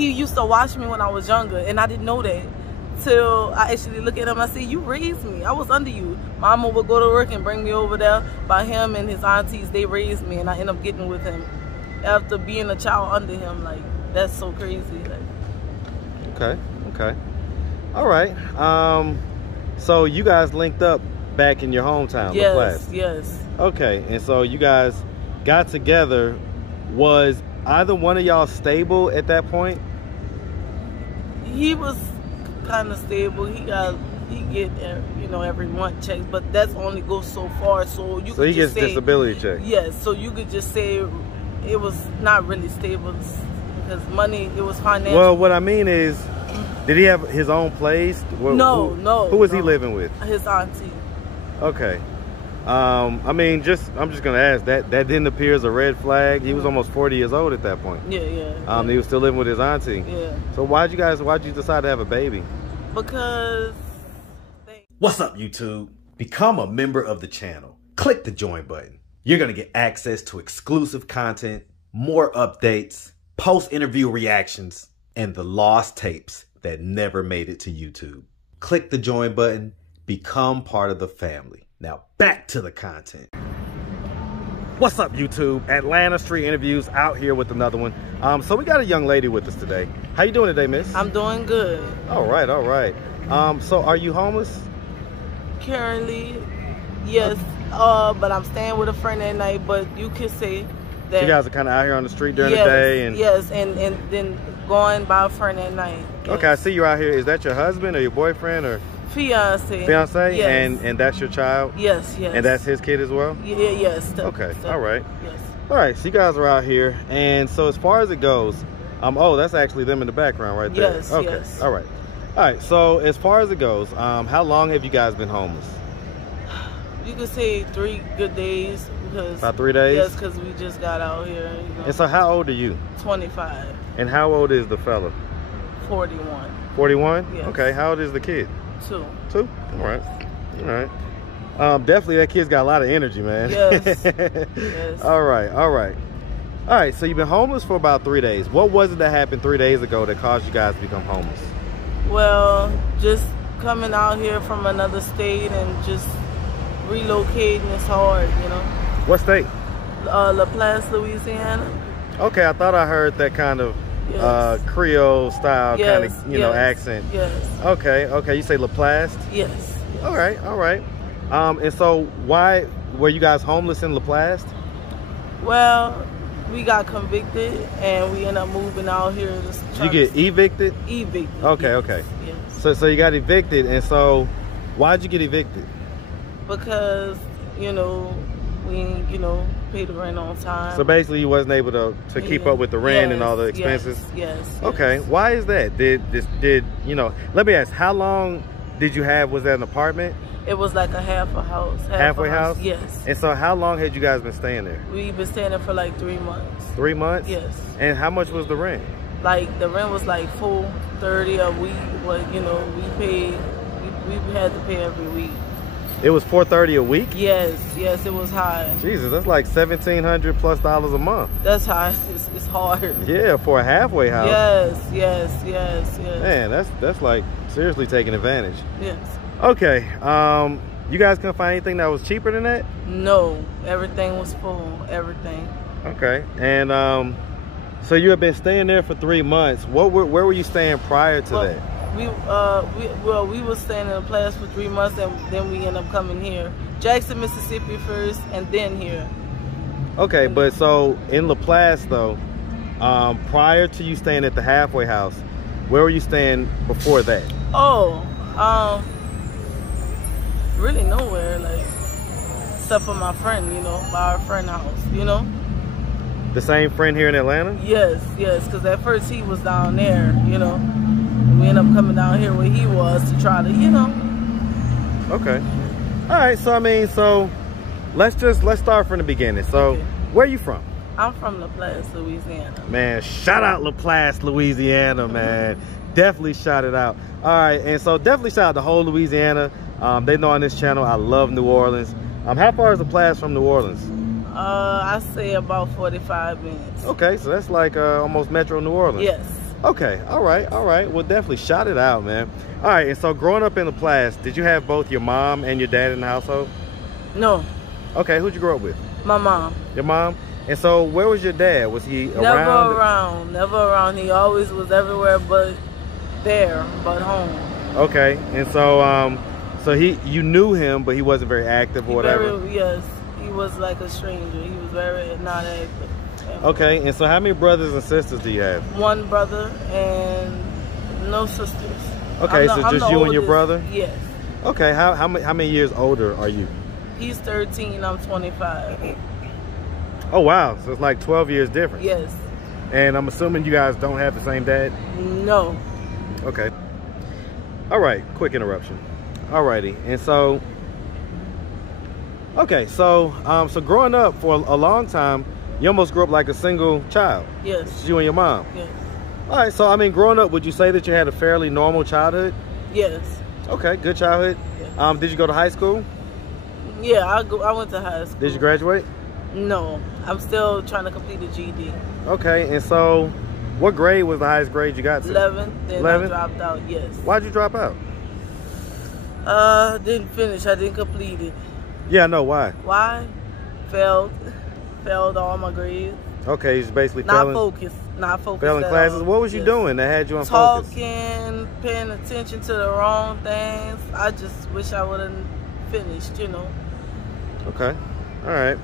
he used to watch me when I was younger, and I didn't know that till I actually look at him. I say, you raised me. I was under you. Mama would go to work and bring me over there. By him and his aunties, they raised me, and I end up getting with him after being a child under him. Like, that's so crazy. Like, okay. All right. So you guys linked up back in your hometown, yes, yes. Okay, and so you guys got together. Was either one of y'all stable at that point? He was kind of stable. He get every month checks, but that's only goes so far. So he gets disability checks. Yes, so you could just say it was not really stable because money. It was financial. Well, what I mean is, did he have his own place? No. Who was he living with? His auntie. Okay. I mean, I'm just gonna ask that didn't appear as a red flag. He was almost 40 years old at that point. Yeah. He was still living with his auntie. Yeah. So why'd you decide to have a baby? Because What's up, YouTube? Become a member of the channel. Click the join button. You're gonna get access to exclusive content, more updates, post-interview reactions, and the lost tapes that never made it to YouTube. Click the join button, become part of the family. Now back to the content. What's up, YouTube? Atlanta Street Interviews out here with another one. So we got a young lady with us today. How you doing today, miss? I'm doing good. All right. So are you homeless? Currently, yes. But I'm staying with a friend at night. But you could say that you guys are kind of out here on the street during the day, and yes, and then going by a friend at night. Yes. Okay, I see you out here. Is that your husband or your boyfriend or fiance? Fiance, yes. And that's your child? Yes. And that's his kid as well? Yes. Okay, all right. Yes. All right, so you guys are out here, and so as far as it goes, oh, that's actually them in the background right there. Yes. Okay. Yes. All right. So as far as it goes, how long have you guys been homeless? You could say 3 good days because about 3 days. Yes, because we just got out here. And so how old are you? 25. And how old is the fella? 41. 41? Yes. Okay. How old is the kid? 2. All right. Definitely that kid's got a lot of energy, man. Yes. Yes. All right. So you've been homeless for about 3 days. What was it that happened 3 days ago that caused you guys to become homeless? Well, just coming out here from another state and just relocating is hard, What state? LaPlace, Louisiana. Okay, I thought I heard that kind of Creole style kind of accent. Yes. Okay. You say LaPlace? Yes. All right. And so why were you guys homeless in LaPlace? Well, we got convicted and we ended up moving out here. You get evicted? Evicted. Okay. Yes. So you got evicted, and so why'd you get evicted? Because we pay the rent on time. So basically you wasn't able to keep up with the rent and all the expenses? Yes. Okay. Why is that? Let me ask, how long did you have? Was that an apartment? It was like a house. Halfway house? Yes. And so how long had you guys been staying there? We've been staying there for like 3 months. 3 months? Yes. And how much was the rent? Like the rent was like $430 a week. But we had to pay every week. It was $430 a week? Yes, it was high. Jesus, that's like $1,700 plus a month. That's high. It's hard. Yeah, for a halfway house. Yes. Man, that's like seriously taking advantage. Yes. Okay. You guys couldn't find anything that was cheaper than that? No, everything was full. Everything. Okay. And so you have been staying there for 3 months. Where were you staying prior to that? We were staying in a place for 3 months, and then we ended up coming here, Jackson, Mississippi first, and then here. Okay, but so in LaPlace though, prior to you staying at the halfway house, where were you staying before that? Oh, really nowhere, like except for my friend, by our friend's house, The same friend here in Atlanta? Yes, because at first he was down there, We ended up coming down here where he was to try to, Okay. All right. So let's start from the beginning. So okay. Where are you from? I'm from LaPlace, Louisiana. Man, shout out LaPlace, Louisiana, man. Definitely shout it out. All right. And so definitely shout out the whole Louisiana. They know on this channel I love New Orleans. How far is LaPlace from New Orleans? I say about 45 minutes. Okay, so that's like almost Metro New Orleans. Yes. Okay, all right, all right. Well, definitely shout it out, man. All right, and so growing up in the class, did you have both your mom and your dad in the household? No. Okay, who'd you grow up with? My mom. Your mom? And so where was your dad? Was he around? Never around. Never around. He always was everywhere but there, but home. Okay, and so so you knew him, but he wasn't very active or whatever? Yes, he was like a stranger. He was very not active. Okay, and so how many brothers and sisters do you have? One brother and no sisters. Okay, so just you and your brother? Yes. Okay, how many years older are you? He's 13, I'm 25. Oh wow, so it's like 12 years difference. Yes. And I'm assuming you guys don't have the same dad? No. Okay. All right, quick interruption. Alrighty, and so, okay, so so growing up for a long time, you almost grew up like a single child. Yes. It's you and your mom. Yes. All right, so I mean, growing up, would you say that you had a fairly normal childhood? Yes. Okay, good childhood. Yes. Did you go to high school? Yeah, I went to high school. Did you graduate? No, I'm still trying to complete a GED. Okay, and so what grade was the highest grade you got to? 11. Then 11? I dropped out, yes. Why'd you drop out? Didn't finish. I didn't complete it. Yeah, I know. Why? Why? Failed all my grades. Okay, you just basically not focused. Not focused. Failing classes. What was you doing that had you on focus? Talking, paying attention to the wrong things. I just wish I would have finished, you know. Okay. All right.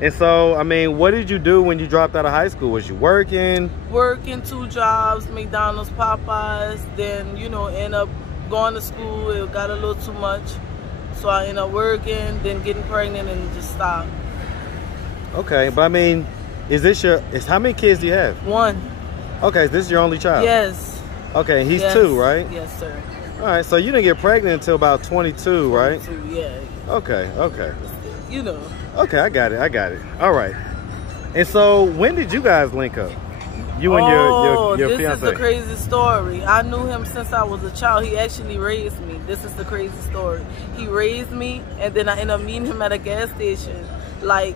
And so, I mean, what did you do when you dropped out of high school? Was you working? Working 2 jobs, McDonald's, Popeyes. Then, you know, end up going to school. It got a little too much. So I ended up working, then getting pregnant and just stopped. Okay, but I mean, how many kids do you have? 1. Okay, this is your only child? Yes. Okay, and he's 2, right? Yes, sir. All right, so you didn't get pregnant until about 22, right? 22, yeah. Okay, okay. You know. Okay, I got it. All right. And so, when did you guys link up? You and your this fiance? This is the crazy story. I knew him since I was a child. He actually raised me. This is the crazy story. He raised me, and then I ended up meeting him at a gas station, like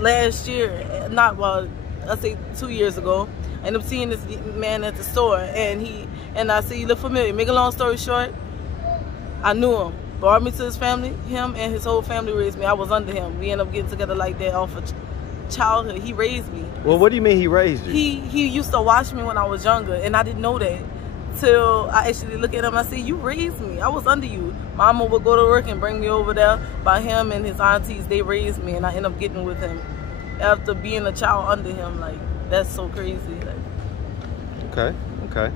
last year. I'd say 2 years ago. I ended up seeing this man at the store, and I said, "You look familiar." Make a long story short, I knew him. Brought me to his family. Him and his whole family raised me. I was under him. We ended up getting together like that off of childhood. He raised me. Well, what do you mean he raised you? He used to watch me when I was younger, and I didn't know that till I actually look at him. I said, "You raised me. I was under you." Mama would go to work and bring me over there. By him and his aunties, they raised me, and I ended up getting with him after being a child under him. Like, that's so crazy. Like, okay.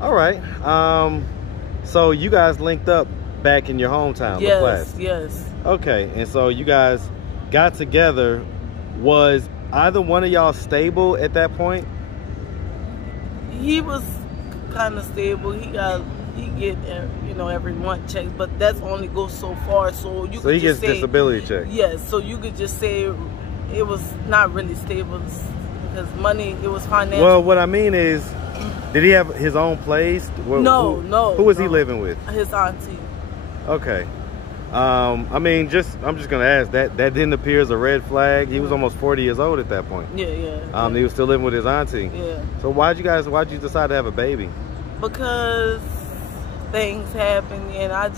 All right. So you guys linked up back in your hometown, yes, LaPlace? Yes. Okay, and so you guys got together. Was either one of y'all stable at that point? He was kind of stable. He get every month checks, but that's only goes so far. So he gets disability checks. Yes. So you could just say it was not really stable because money. It was financial. Well, what I mean is, did he have his own place? No. Who was he living with? His auntie. Okay. I mean, I'm just gonna ask that didn't appear as a red flag. He was almost 40 years old at that point. Yeah. He was still living with his auntie. Yeah. So why'd you decide to have a baby? Because things happen, and I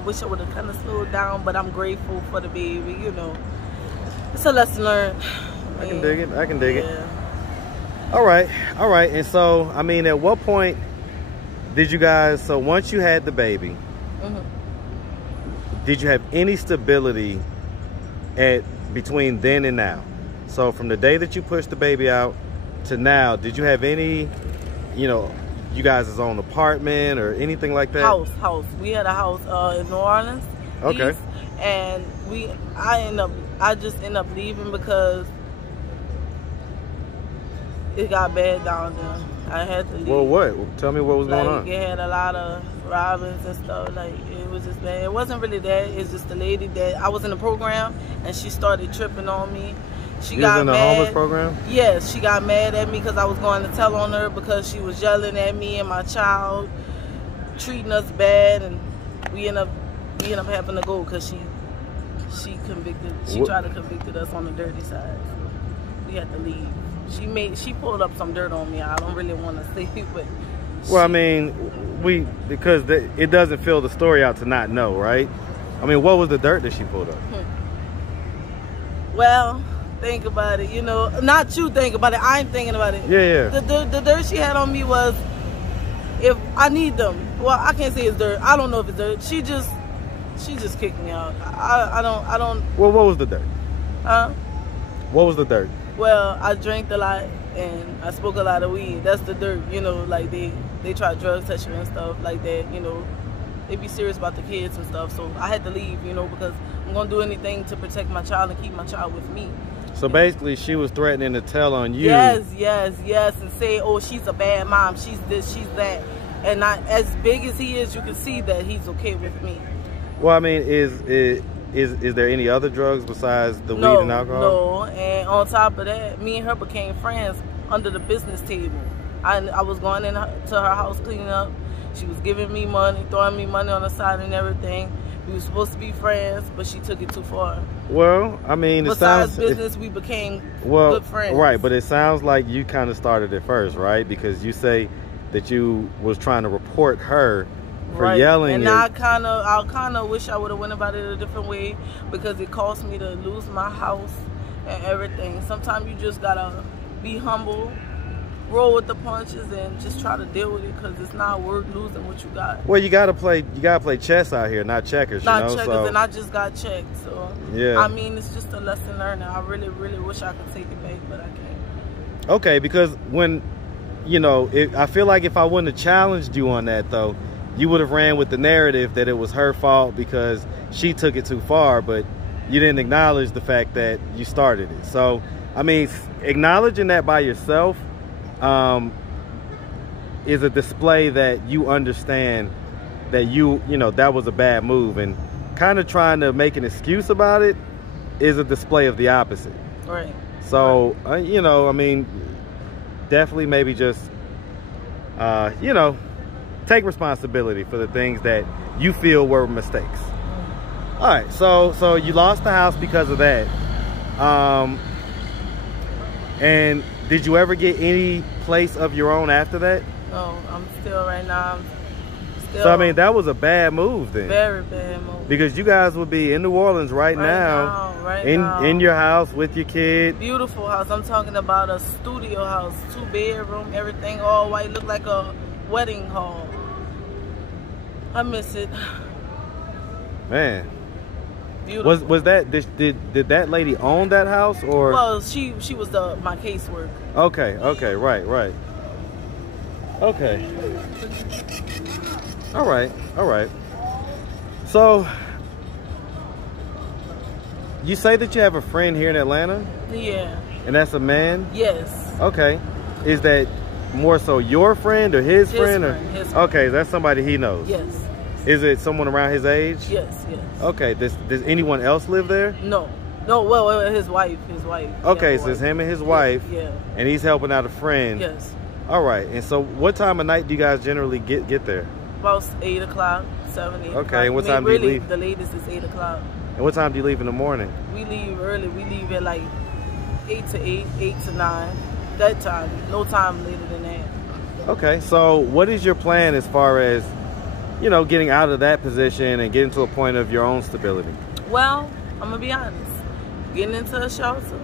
wish I would have kind of slowed down, but I'm grateful for the baby. You know, it's a lesson learned. I can dig it. All right. And so, I mean, at what point did you guys? So once you had the baby. Did you have any stability between then and now? So from the day that you pushed the baby out to now, did you have any, you guys' own apartment or anything like that? House. We had a house in New Orleans. Okay. East, and I just ended up leaving because it got bad down there. I had to leave. Well, what? Tell me what was going on. It had a lot of robbings and stuff. Like, it was just bad. It wasn't really that. It's just the lady that I was in the program, and she started tripping on me. She got mad. You was in the homeless program? Yes, she got mad at me because I was going to tell on her because she was yelling at me and my child, treating us bad, and we end up having to go because she tried to convict us on the dirty side. So we had to leave. She pulled up some dirt on me. I don't really want to say, but. Well, I mean, because it doesn't fill the story out to not know, right? I mean, what was the dirt that she pulled up? Well, think about it. You know, not you think about it. I'm thinking about it. Yeah. The dirt she had on me was, if I need them. Well, I can't say it's dirt. I don't know if it's dirt. She just kicked me out. I don't. Well, what was the dirt? Huh? What was the dirt? Well, I drank a lot and I smoked a lot of weed. That's the dirt. You know, like they try drug test you and stuff like that. You know, they be serious about the kids and stuff. So I had to leave. You know, because I'm gonna do anything to protect my child and keep my child with me. So basically, she was threatening to tell on you. Yes, and say, oh, she's a bad mom. She's this, she's that. And as big as he is, you can see that he's okay with me. Well, I mean, is there any other drugs besides the weed and alcohol? No, and on top of that, me and her became friends under the business table. I was going to her house cleaning up. She was giving me money, throwing me money on the side and everything. We were supposed to be friends, but she took it too far. Well, I mean, besides business, we became good friends. Right, but it sounds like you kind of started it first, right? Because you say that you was trying to report her for yelling. And I kind of wish I would have went about it a different way, because it cost me to lose my house and everything. Sometimes you just gotta be humble, roll with the punches, and just try to deal with it, because it's not worth losing what you got. Well, you gotta play chess out here, not checkers. Not you know? checkers, and I just got checked. So yeah, I mean, it's just a lesson learned. I really wish I could take it back, but I can't. Okay, because when, you know, I feel like if I wouldn't have challenged you on that though, you would have ran with the narrative that it was her fault because she took it too far, but you didn't acknowledge the fact that you started it. So, I mean, acknowledging that by yourself is a display that you understand that you know, that was a bad move, and kind of trying to make an excuse about it is a display of the opposite. Right. So, you know, I mean, definitely maybe just, you know, take responsibility for the things that you feel were mistakes. All right, so you lost the house because of that. And did you ever get any place of your own after that? No, I'm still right now. So I mean, that was a bad move then. Very bad move. Because you guys would be in New Orleans right now, in your house with your kid. Beautiful house. I'm talking about a studio house, 2-bedroom, everything all white, looked like a wedding hall. I miss it. Man. Beautiful. Was that did that lady own that house, or? Well, she was my caseworker. Okay, right. Okay. All right. So, you say that you have a friend here in Atlanta? Yeah. And that's a man? Yes. Okay. Is that more so your friend or his friend? His friend. Okay, that's somebody he knows? Yes. Is it someone around his age? Yes. Okay, does anyone else live there? No, well, his wife. Okay, so it's him and his wife. Yeah. And he's helping out a friend. Yes. All right, and so what time of night do you guys generally get there? About 8 o'clock, 7, 8 o'clock. Okay, and what time do you leave? The latest is 8 o'clock. And what time do you leave in the morning? We leave early. We leave at like 8 to 8, 8 to 9. That time. No time later than that. Okay, so what is your plan as far as, you know, getting out of that position and getting to a point of your own stability? Well, I'm going to be honest. Getting into a shelter.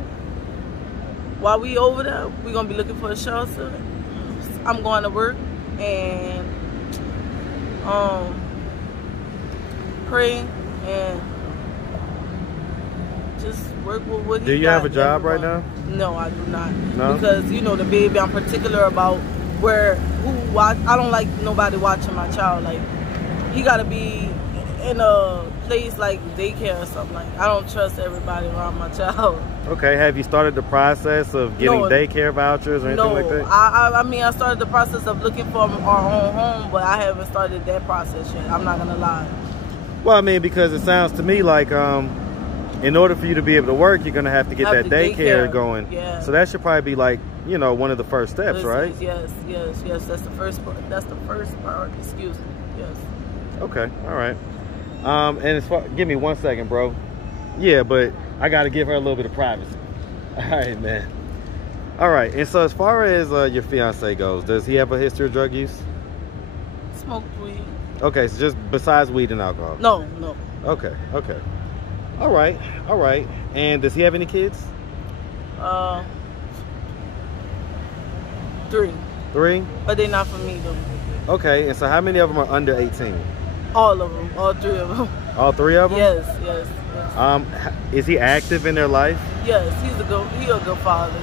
While we over there, we're going to be looking for a shelter. I'm going to work and pray and just work with what he got. Do you have a job right now? No, I do not. No? Because, you know, the baby, I'm particular about who watch. I don't like nobody watching my child. Like, he got to be in a place like daycare or something. Like, I don't trust everybody around my child. Okay, have you started the process of getting daycare vouchers or anything like that? I mean, I started the process of looking for our own home, but I haven't started that process yet. I'm not going to lie. Well, I mean, because it sounds to me like in order for you to be able to work, you're going to have to get that daycare going. Yeah. So that should probably be like, you know, one of the first steps, right? Yes. That's the first part. That's the first priority. Excuse me. Yes. Okay. All right. And as far, give me 1 second, bro. Yeah, but I got to give her a little bit of privacy. All right, man. All right, and so as far as your fiance goes, does he have a history of drug use? Smoked weed. Okay, so just besides weed and alcohol? No. Okay. All right. And does he have any kids? 3. 3? But they're not for me though. Okay, and so how many of them are under 18? All of them, all 3 of them. All 3 of them? Yes. Is he active in their life? Yes, he a good father.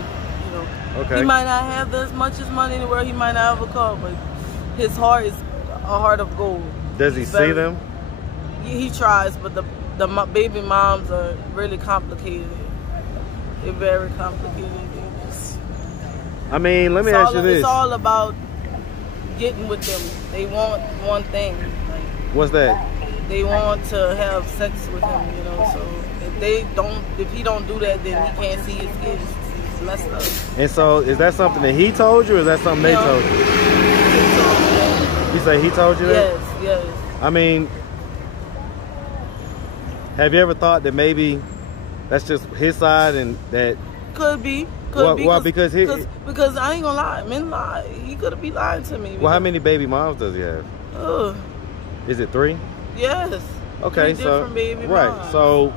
You know. Okay. He might not have as much as money in the world. He might not have a car, but his heart is a heart of gold. Does he see them? He tries, but the baby moms are really complicated. They're very complicated. I mean, let me ask you this. It's all about getting with them. They want one thing. Like, what's that? They want to have sex with him, you know. So if he don't do that, then he can't see his kids. It's messed up. And so, is that something that he told you, or is that something they told you? He told me that. You say he told you that? Yes. I mean, have you ever thought that maybe that's just his side and that? Could be. Well, because I ain't gonna lie, men lie. He could be lying to me. Well, how many baby moms does he have? Is it 3? Yes. Okay, 3 different baby moms. So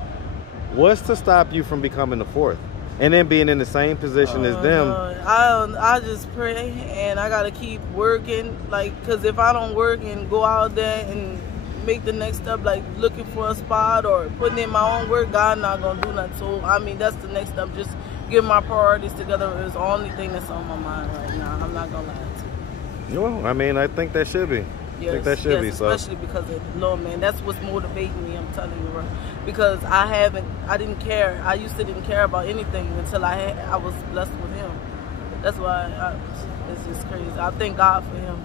what's to stop you from becoming the 4th and then being in the same position as them? I just pray, and I gotta keep working, like, cause if I don't work and go out there and make the next step, like looking for a spot or putting in my own work, God not gonna do nothing. So I mean, that's the next step. Just get my priorities together is the only thing that's on my mind right now. I'm not gonna lie to you. Well, I mean, I think that should be. Yes, I think that should be. Especially because of the Lord, man. That's what's motivating me. I'm telling you, right? Because I didn't care. I used to didn't care about anything until I was blessed with Him. That's why it's just crazy. I thank God for Him,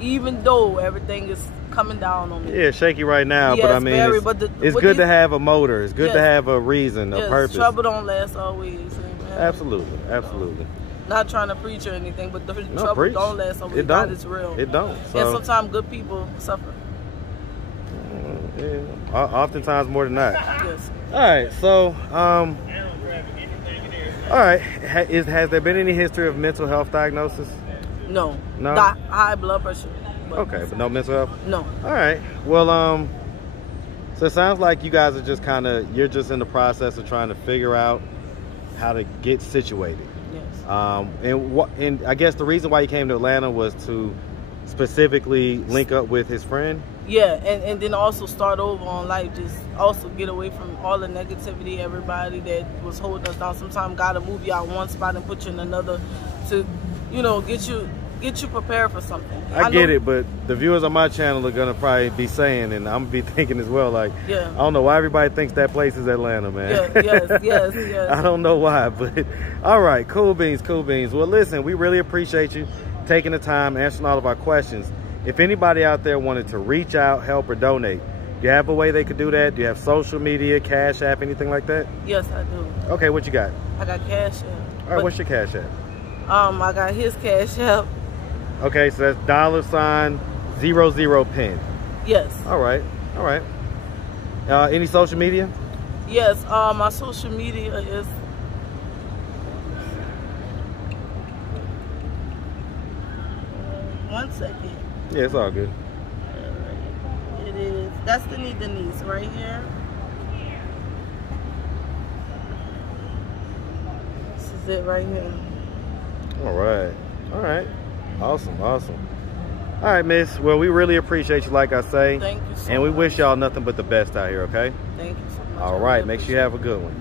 even though everything is coming down on me. Yeah, shaky right now, yes, but I mean, it's good to have a motor. It's good to have a reason, a purpose. Trouble don't last always. Amen. Absolutely. Not trying to preach or anything, but the trouble don't last always. God is real. It don't. So. And sometimes good people suffer. Yeah, oftentimes more than not. Yes. All right, so all right, has there been any history of mental health diagnosis? No. High blood pressure. Okay, but no mental health? No. All right. Well, so it sounds like you guys are just you're just in the process of trying to figure out how to get situated. Yes. And I guess the reason why you came to Atlanta was to specifically link up with his friend? Yeah, and then also start over on life. Just also get away from all the negativity, everybody that was holding us down. Sometimes God will move you out one spot and put you in another to, get you prepared for something. I get it, but the viewers on my channel are gonna probably be saying, and I'm gonna be thinking as well, like, I don't know why everybody thinks that place is Atlanta, man. Yes. I don't know why, but all right, cool beans. Well, listen, we really appreciate you taking the time, answering all of our questions. If anybody out there wanted to reach out, help, or donate, do you have a way they could do that? Do you have social media, Cash App, anything like that? Yes, I do. Okay, what you got? I got Cash App. All right, what's your Cash App? I got his Cash App. Okay, so that's $00 Yes. All right. Any social media? Yes. My social media is. One second. Yeah, it's all good. It is. That's Denise right here. This is it right here. All right. Awesome. All right, miss. Well, we really appreciate you, like I say. Thank you so much. And we wish y'all nothing but the best out here, okay? Thank you so much. All right. Make sure you have a good one.